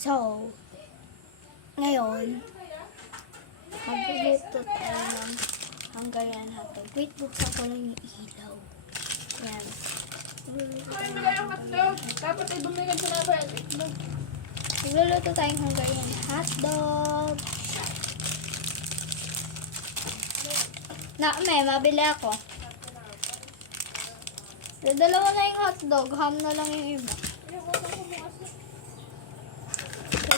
So, ngayon, magluluto tayo ng Hungarian hotdog. Wait, buksan ko lang yung ilaw. Yan. Dapat ay bumigay sa mga itlog. Magluluto tayong Hungarian hotdog. Mabili ako. Dalawa na yung hotdog. Ham na lang yung iba.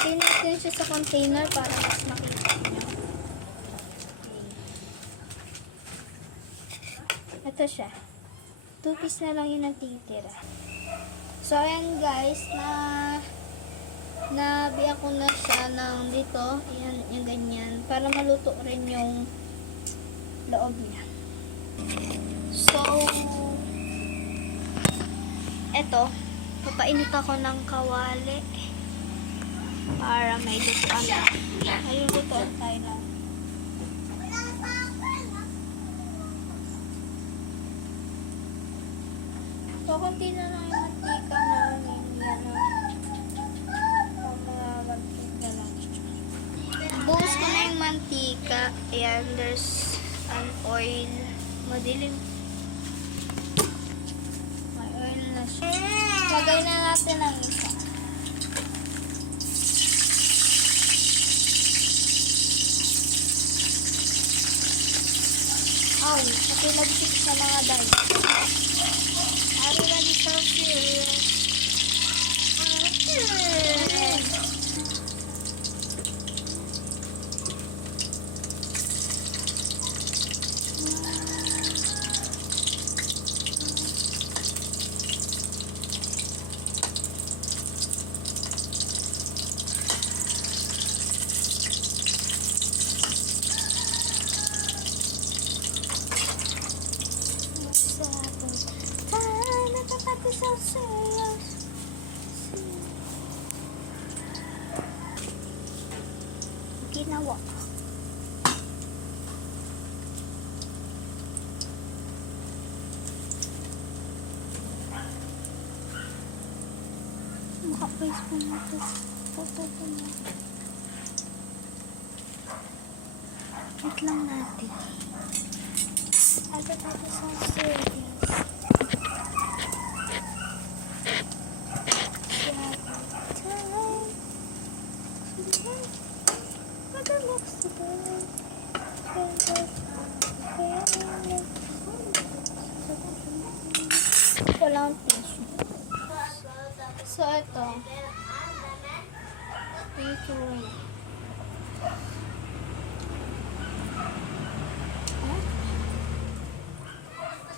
Lagyan natin siya sa container para mas makita niyo. Ito siya. 2 piece na lang yung natitira. So, ayan guys, nabiya ko na siya ng dito. Ayan, yung ganyan. Para maluto rin yung loob niya. So, eto, papainit ako ng kawali para may lutuan na. Ayun, lutuan tayo na. So, konti na lang yung mantika na yan. Mga mantika lang. Buhos ko na yung mantika. Ayan, there's an oil. Madilim. May oil na siya. Lagay na natin ang isa. Ay, kasi nag-fix na mga dahil. Are you ready for serious? So serious. Ginawa. Maka-face po na ito. Photo po na. Wait lang natin. Agad ako so serious. Walang tissue. So, ito. Tissue.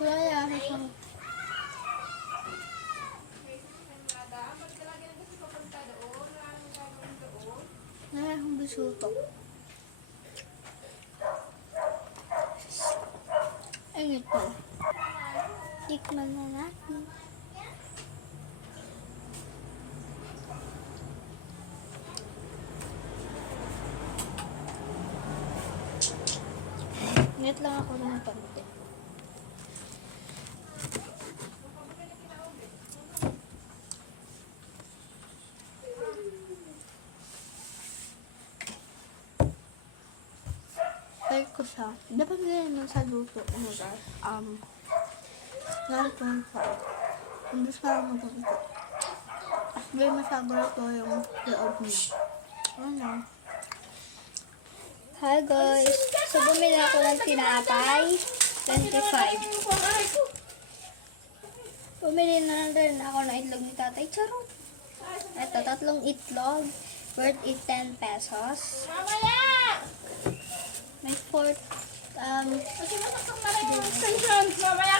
So, ayan. Ayan, ang bisuto. Ayun ito. Tikman na natin. Ingat lang ako ng panty. Like ko siya. Dapat ganyan sa luto. Ganito pa. Imbis ka lang magpapito. As may masagara to yung loob niya. Ano? Hi guys! So bumili ako ng tinapay. 25. Bumili na rin ako ng itlog ni tatay. Charot! Ito, 3 itlog. Worth it 10 pesos. May 4 Kasi masakang maraming extensions, mamaya!